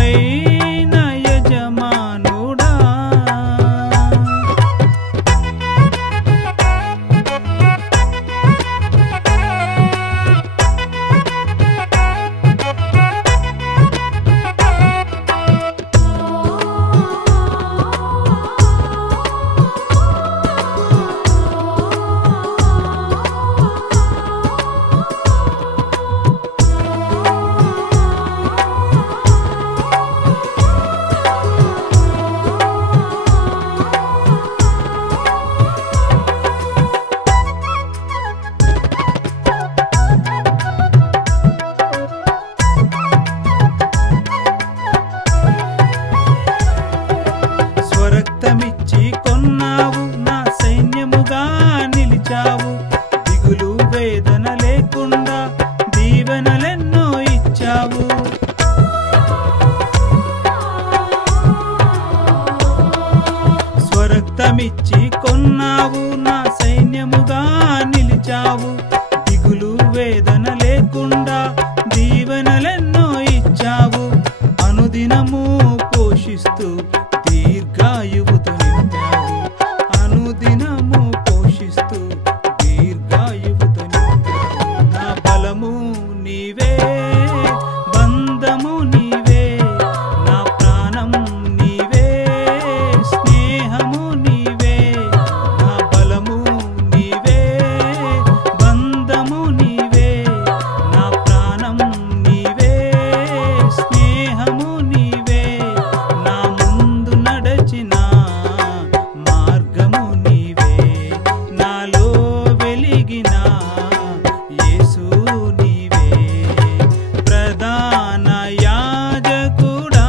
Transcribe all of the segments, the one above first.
పైన యజమానుడా స్వరక్తమిచ్చి కొన్నావు, నా సైన్యముగా నిలిచావు. దిగులు వేదన లేకుండా దీవెనలెన్నో ఇచ్చావు. స్వరక్తమిచ్చి కొన్నావు, నా సైన్యముగా నిలిచావు. దిగులు వేదన లేకుండా దీవెనలెన్నో ఇచ్చావు. అనుదినము పోషిస్తూ దీర్ఘాయువుతో నింపావు. అనుదినము పోషిస్తూ దీర్ఘాయువుతో నింపావు. నా బలము నీవే, బంధము నీవే, నా ప్రాణం నీవే, స్నేహము నీవే. నా బలము నీవే, బంధము నీవే, నా ప్రాణం నీవే, స్నేహము నీవే. నా ముందు నడచిన మార్గము నీవే, నాలో వెలిగిన యేసు నీవే. ప్రధాన యాజకుడా,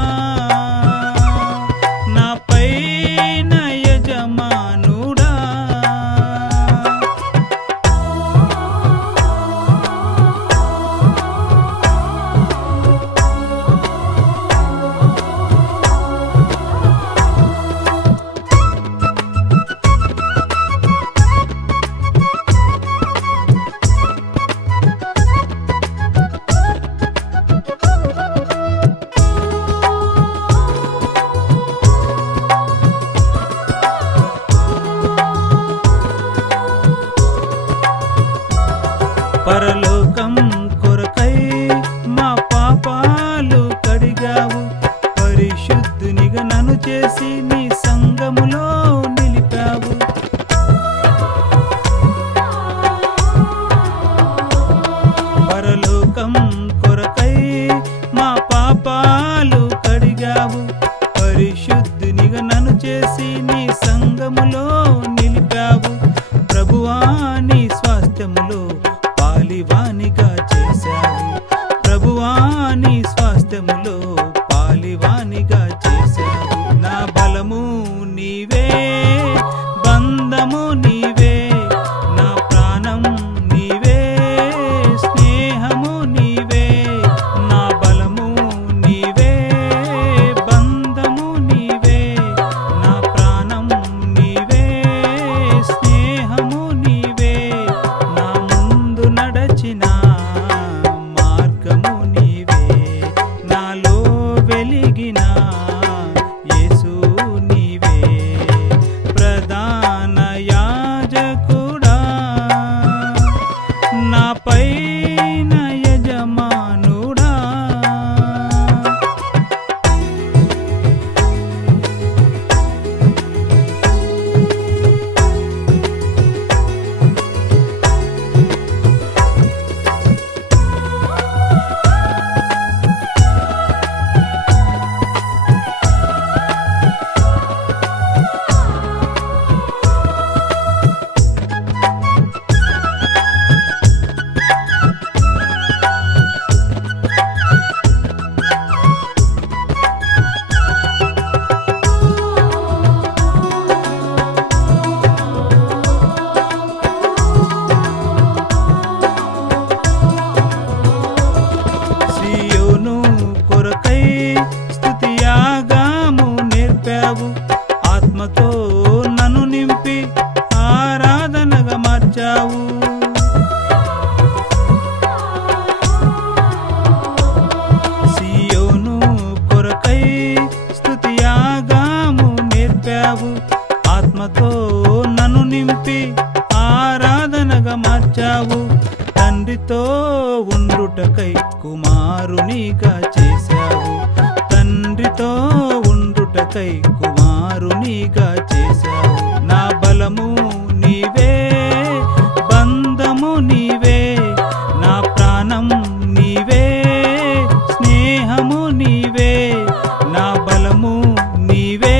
నా పైన యజమానుడా. పరలోకం కొరకై మా పాపాలు కడిగావు. పరిశుద్ధునిగా నన్ను చేసి నీ సంగములో నిలిపావు. పరలోకం కొరకై మా పాపాలు కడిగావు. పరిశుద్ధునిగా నన్ను చేసి నీ సంగములో నిలిపావు. ప్రభువా నీ స్వాస్థ్యములో పాలివానిగా చేశావు. ప్రభువా నీ స్వాస్థ్యములో పాలివానిగా చేశావు. నా బలము నీవే, తండ్రితో ఉండుటకై కుమారునిగా చేశావు. తండ్రితో ఉండుటకై కుమారునిగా చేశావు. నా బలము నీవే, బంధము నీవే, నా ప్రాణం నీవే, స్నేహము నీవే. నా బలము నీవే,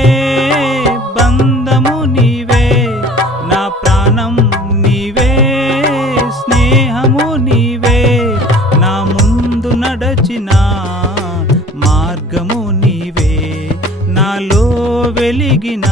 బంధము నీవే, నా ప్రాణం నీవే, స్నేహము నీవే. నా ముందు నడచిన మార్గము నీవే, నాలో వెలిగిన